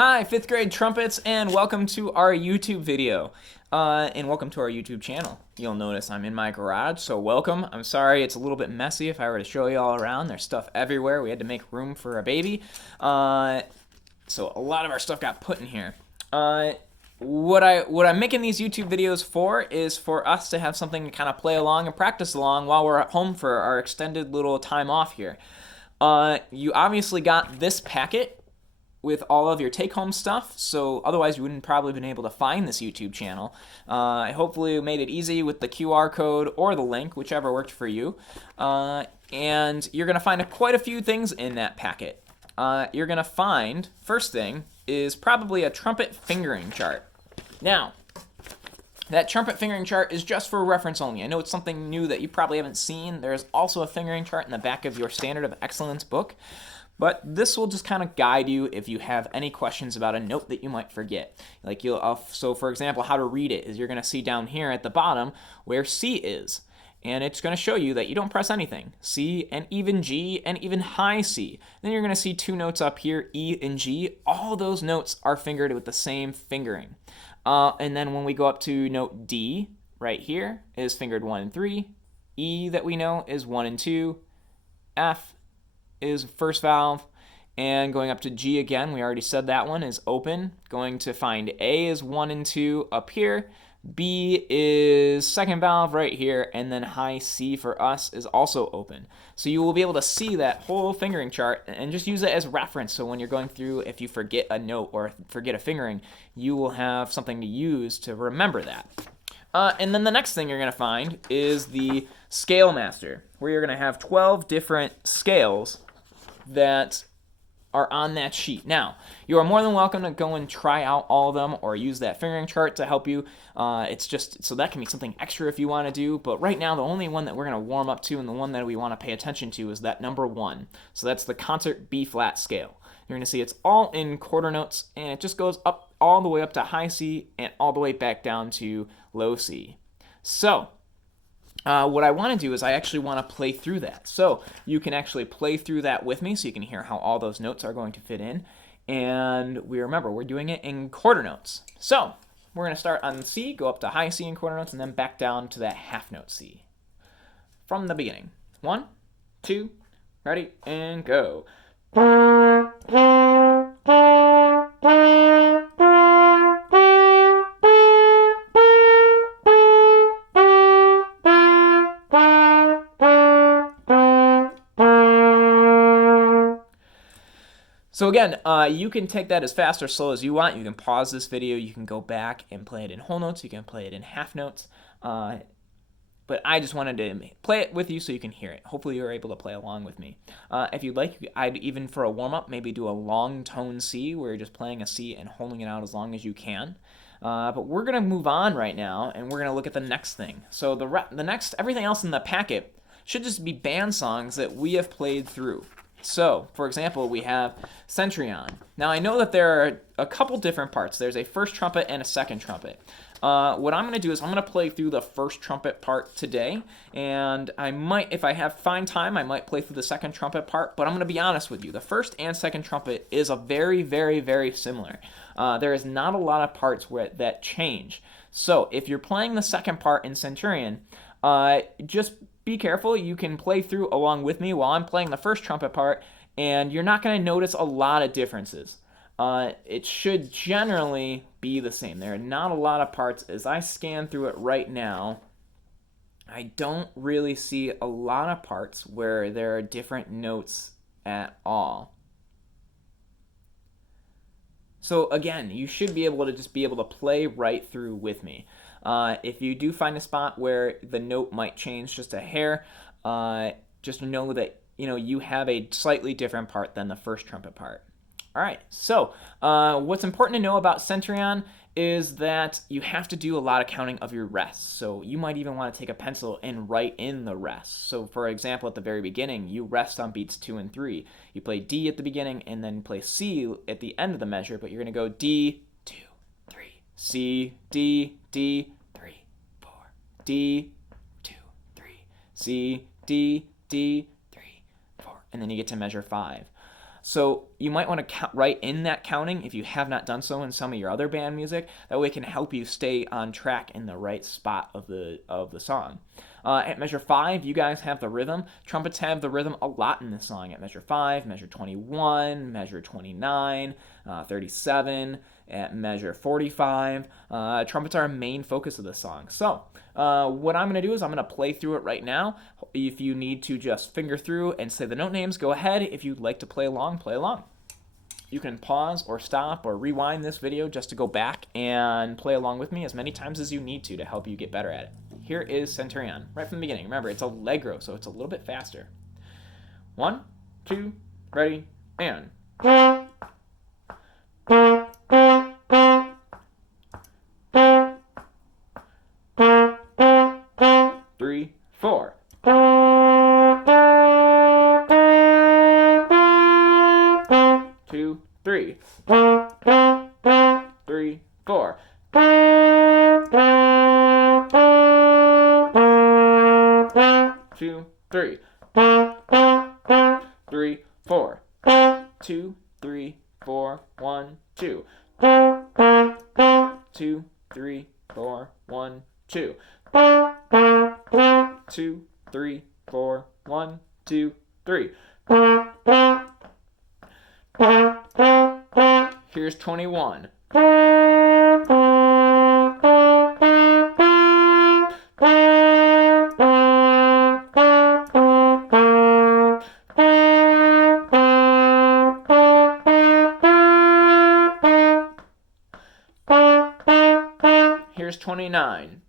Hi, 5th grade trumpets, and welcome to our YouTube video. And welcome to our YouTube channel. You'll notice I'm in my garage, so welcome. I'm sorry it's a little bit messy if I were to show you all around. There's stuff everywhere. We had to make room for a baby. So a lot of our stuff got put in here. What I'm making these YouTube videos for is for us to have something to kind of play along and practice along while we're at home for our extended little time off here. You obviously got this packet with all of your take-home stuff, so otherwise you wouldn't probably been able to find this YouTube channel. I hopefully made it easy with the QR code or the link, whichever worked for you. And you're going to find quite a few things in that packet. You're going to find, first thing, is probably a trumpet fingering chart. Now, that trumpet fingering chart is just for reference only. I know it's something new that you probably haven't seen. There's also a fingering chart in the back of your Standard of Excellence book. But this will just kind of guide you if you have any questions about a note that you might forget. Like so for example, how to read it is you're going to see down here at the bottom where C is. And it's going to show you that you don't press anything. C and even G and even high C. Then you're going to see two notes up here, E and G. All those notes are fingered with the same fingering. And then when we go up to note D, right here, is fingered 1 and 3. E that we know is 1 and 2. F is first valve, and going up to G again, we already said that one is open. Going to find A is 1 and 2 up here. B is second valve right here, and then high C for us is also open. So you will be able to see that whole fingering chart and just use it as reference. So when you're going through, if you forget a note or forget a fingering, you will have something to use to remember that. And then the next thing you're going to find is the Scale Master, where you're going to have 12 different scales that are on that sheet. Now, you are more than welcome to go and try out all of them or use that fingering chart to help you. It's just, so that can be something extra if you want to do, but right now the only one that we're going to warm up to and the one that we want to pay attention to is that number 1. So that's the concert B flat scale. You're going to see it's all in quarter notes, and it just goes up all the way up to high C and all the way back down to low C. So what I want to do is I actually want to play through that. So you can actually play through that with me so you can hear how all those notes are going to fit in. And remember, we're doing it in quarter notes. So we're going to start on C, go up to high C in quarter notes, and then back down to that half note C. From the beginning. 1, 2, ready, and go. So again, you can take that as fast or slow as you want. You can pause this video. You can go back and play it in whole notes. You can play it in half notes. But I just wanted to play it with you so you can hear it. Hopefully you're able to play along with me. If you'd like, I'd even for a warm-up maybe do a long tone C where you're just playing a C and holding it out as long as you can. But we're going to move on right now, and we're going to look at the next thing. So the next, everything else in the packet should just be band songs that we have played through. So, for example, we have Centurion. Now, I know that there are a couple different parts. There's a first trumpet and a second trumpet. What I'm going to do is I'm going to play through the first trumpet part today, and I might, if I find time, I might play through the second trumpet part, but I'm going to be honest with you. The first and second trumpet is a very, very, very similar. There is not a lot of parts that change. So, if you're playing the second part in Centurion, just be careful. You can play through along with me while I'm playing the first trumpet part, and you're not going to notice a lot of differences. It should generally be the same. There are not a lot of parts. As I scan through it right now, I don't really see a lot of parts where there are different notes at all. So again, you should be able to just be able to play right through with me. If you do find a spot where the note might change just a hair, just know that you have a slightly different part than the first trumpet part. All right, so what's important to know about Centurion is that you have to do a lot of counting of your rests. So you might even want to take a pencil and write in the rests. So for example, at the very beginning, you rest on beats 2 and 3. You play D at the beginning and then play C at the end of the measure, but you're going to go D, 2, 3, C, D, D, 3, 4, D, 2, 3, C, D, D, 3, 4, and then you get to measure 5. So you might want to write in that counting if you have not done so in some of your other band music. That way it can help you stay on track in the right spot of the song. At measure 5, you guys have the rhythm. Trumpets have the rhythm a lot in this song. At measure 5, measure 21, measure 29, 37, at measure 45. Trumpets are a main focus of the song. So what I'm going to do is I'm going to play through it right now. If you need to just finger through and say the note names, go ahead. If you'd like to play along, play along. You can pause or stop or rewind this video just to go back and play along with me as many times as you need to help you get better at it. Here is Centurion, right from the beginning. Remember, it's allegro, so it's a little bit faster. 1, 2, ready, and... 3, 4. 2, 3. 3, 4. 2, 3. 3, 4. 2, 3, 4. 1, 2. 2, 3, 4. 1, 2. 2, 3, 4. 1, 2, 3. Here's 21. Here's 29.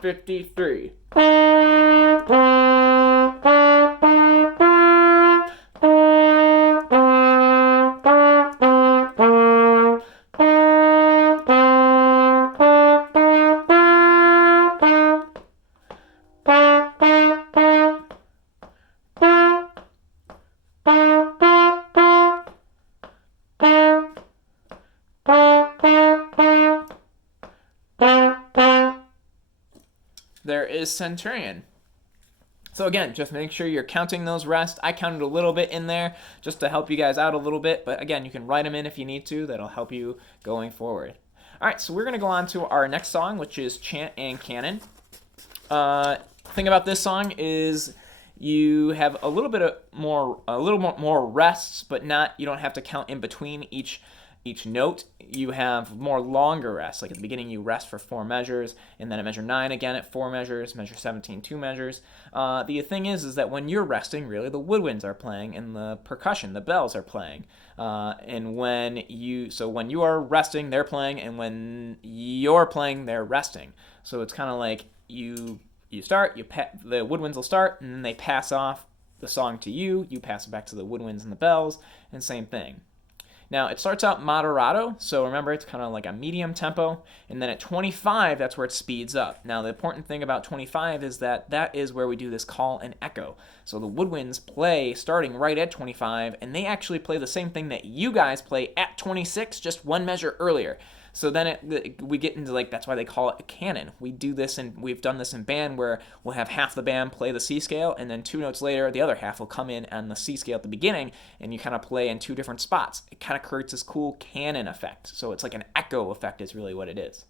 $53. There is Centurion. So again, just make sure you're counting those rests. I counted a little bit in there just to help you guys out a little bit, but again, you can write them in if you need to. That'll help you going forward. All right, so we're going to go on to our next song, which is Chant and Canon. Thing about this song is you have a little more rests, but you don't have to count in between each note. You have more longer rests. Like at the beginning, you rest for 4 measures, and then at measure 9 again at 4 measures, measure 17 2 measures. The thing is that when you're resting, really the woodwinds are playing and the percussion, the bells are playing. And when you are resting, they're playing, and when you're playing, they're resting. So it's kind of like you start, the woodwinds will start, and then they pass off the song to you. You pass it back to the woodwinds and the bells, and same thing. Now, it starts out moderato, so remember, it's kind of like a medium tempo, and then at 25, that's where it speeds up. Now, the important thing about 25 is that is where we do this call and echo. So the woodwinds play starting right at 25, and they actually play the same thing that you guys play at 26, just 1 measure earlier. So then we get into, like, that's why they call it a canon. We've done this in band where we'll have half the band play the C scale, and then 2 notes later, the other half will come in on the C scale at the beginning, and you kind of play in 2 different spots. It kind of creates this cool canon effect. So it's like an echo effect is really what it is.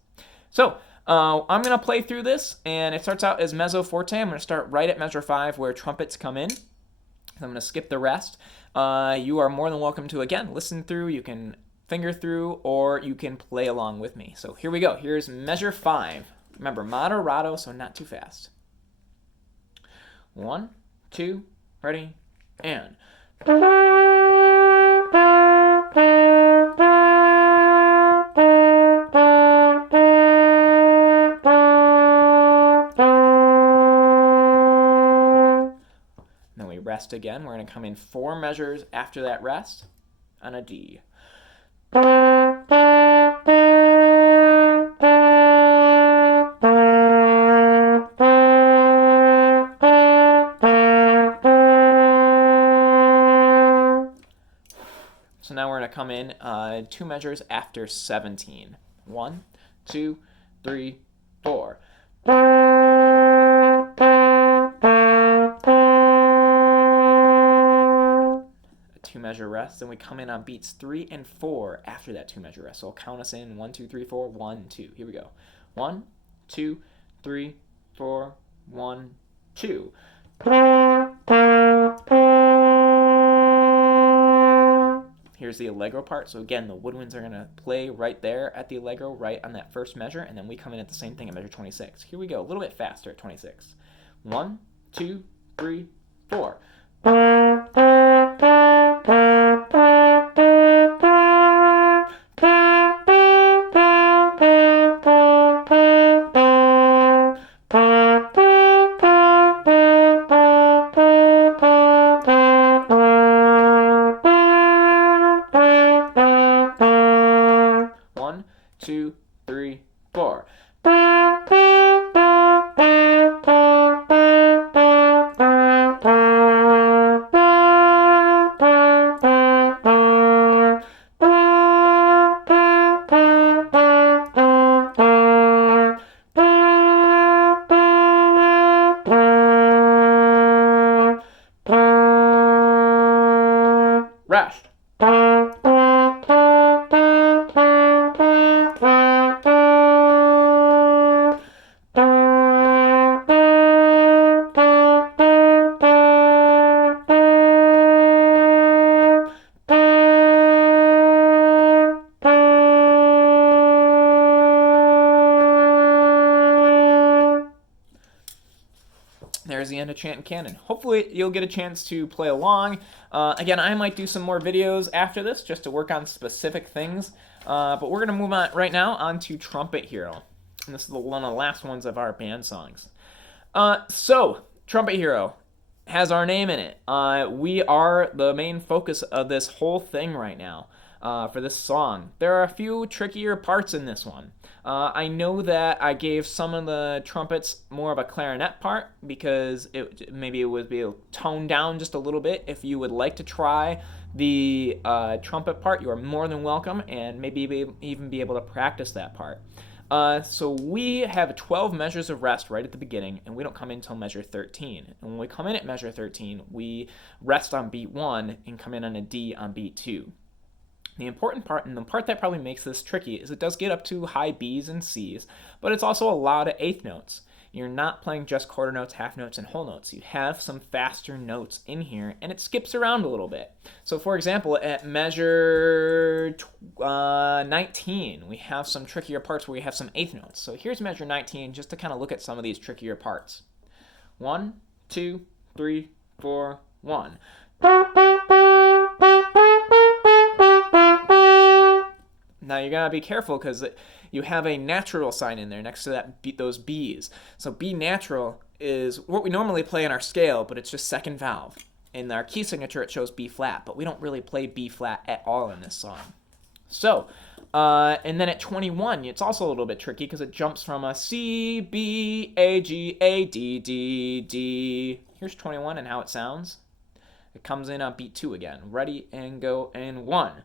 So I'm going to play through this, and it starts out as mezzo forte. I'm going to start right at measure 5 where trumpets come in. I'm going to skip the rest. You are more than welcome to, again, listen through. You can finger through, or you can play along with me. So here we go. Here's measure 5. Remember, moderato, so not too fast. 1, 2, ready, and. Then we rest again. We're going to come in 4 measures after that rest on a D. So now we're going to come in 2 measures after 17. 1, 2, 3, 4. A 2-measure rest. Then we come in on beats 3 and 4 after that 2-measure rest. So I'll count us in 1, 2, 3, 4, 1, 2. Here we go. 1, 2, 3, 4, 1, 2. Here's the allegro part. So again, the woodwinds are going to play right there at the allegro, right on that first measure, and then we come in at the same thing at measure 26. Here we go, a little bit faster at 26. 1, 2, 3, 4. One, two, three, four. Rest. There's the end of Chant and Canon. Hopefully you'll get a chance to play along. Again, I might do some more videos after this just to work on specific things. But we're going to move on right now on to Trumpet Hero. And this is one of the last ones of our band songs. So, Trumpet Hero has our name in it. We are the main focus of this whole thing right now. For this song. There are a few trickier parts in this one. I know that I gave some of the trumpets more of a clarinet part because maybe it would be toned down just a little bit. If you would like to try the trumpet part, you are more than welcome, and maybe even be able to practice that part. So we have 12 measures of rest right at the beginning, and we don't come in until measure 13. And when we come in at measure 13, we rest on beat 1 and come in on a D on beat 2. The important part, and the part that probably makes this tricky, is it does get up to high B's and C's, but it's also a lot of eighth notes. You're not playing just quarter notes, half notes, and whole notes. You have some faster notes in here, and it skips around a little bit. So for example, at measure 19, we have some trickier parts where we have some eighth notes. So here's measure 19, just to kind of look at some of these trickier parts. 1, 2, 3, 4, 1. Now you gotta be careful because you have a natural sign in there next to that those B's. So B natural is what we normally play in our scale, but it's just second valve. In our key signature, it shows B flat, but we don't really play B flat at all in this song. So, and then at 21, it's also a little bit tricky because it jumps from a C, B, A, G, A, D, D, D. Here's 21 and how it sounds. It comes in on beat 2 again. Ready and go and 1.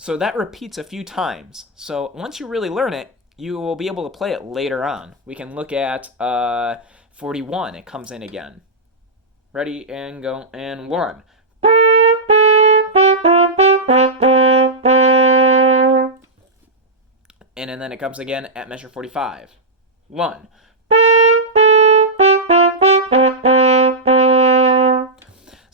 So that repeats a few times. So once you really learn it, you will be able to play it later on. We can look at 41. It comes in again. Ready and go and 1. And then it comes again at measure 45. 1.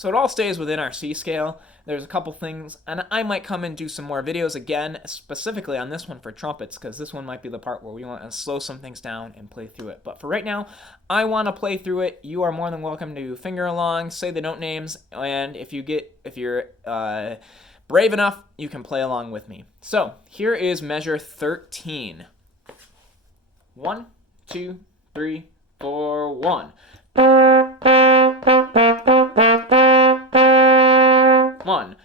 So it all stays within our C scale. There's a couple things, and I might come and do some more videos again, specifically on this one for trumpets, because this one might be the part where we want to slow some things down and play through it. But for right now, I want to play through it. You are more than welcome to finger along, say the note names, and if you're brave enough, you can play along with me. So here is measure 13. 1, 2, 3, 4, 1. 1. 1.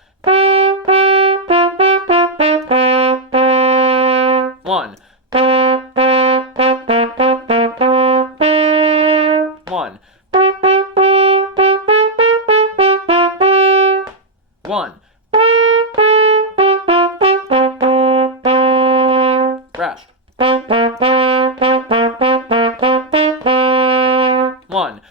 1. 1. Rest. 1.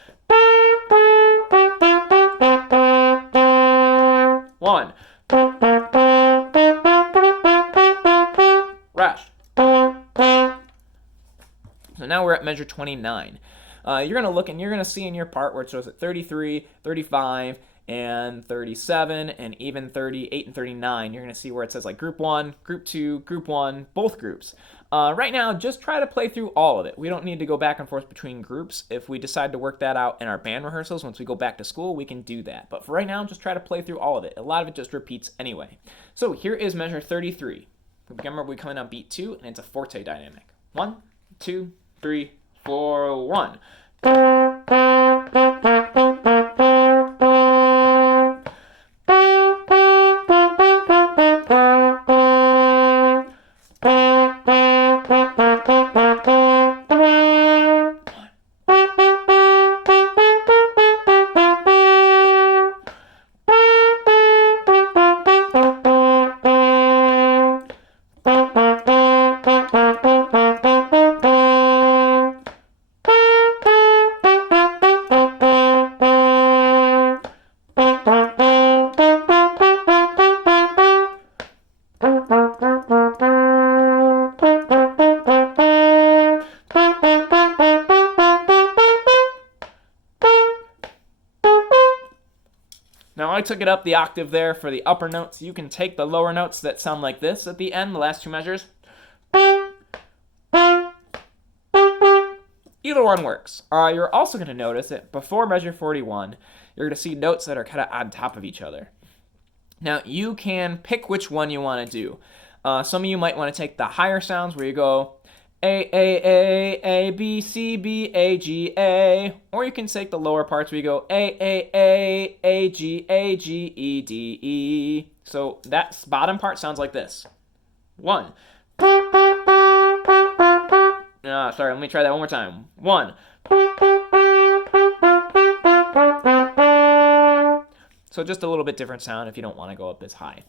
1. Rest. So now we're at measure 29. You're going to look and you're going to see in your part where it shows at 33, 35, and 37, and even 38 and 39. You're going to see where it says like group 1, group 2, group 1, both groups. Right now, just try to play through all of it. We don't need to go back and forth between groups. If we decide to work that out in our band rehearsals, once we go back to school, we can do that. But for right now, just try to play through all of it. A lot of it just repeats anyway. So here is measure 33. Remember, we're coming on beat 2, and it's a forte dynamic. 1, 2, 3, 4, 1. Now I took it up the octave there for the upper notes. You can take the lower notes that sound like this at the end, the last two measures. Either one works. You're also going to notice that before measure 41, you're going to see notes that are kind of on top of each other. Now you can pick which one you want to do. Some of you might want to take the higher sounds where you go A, B, C, B, A, G, A. Or you can take the lower parts where you go A, G, E, D, E. So that bottom part sounds like this. 1. Sorry, let me try that one more time. 1. So just a little bit different sound if you don't want to go up as high.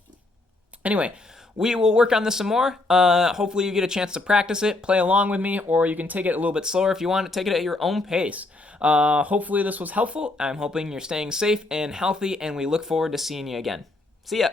Anyway, we will work on this some more. Hopefully you get a chance to practice it, play along with me, or you can take it a little bit slower if you want to take it at your own pace. Hopefully this was helpful. I'm hoping you're staying safe and healthy, and we look forward to seeing you again. See ya!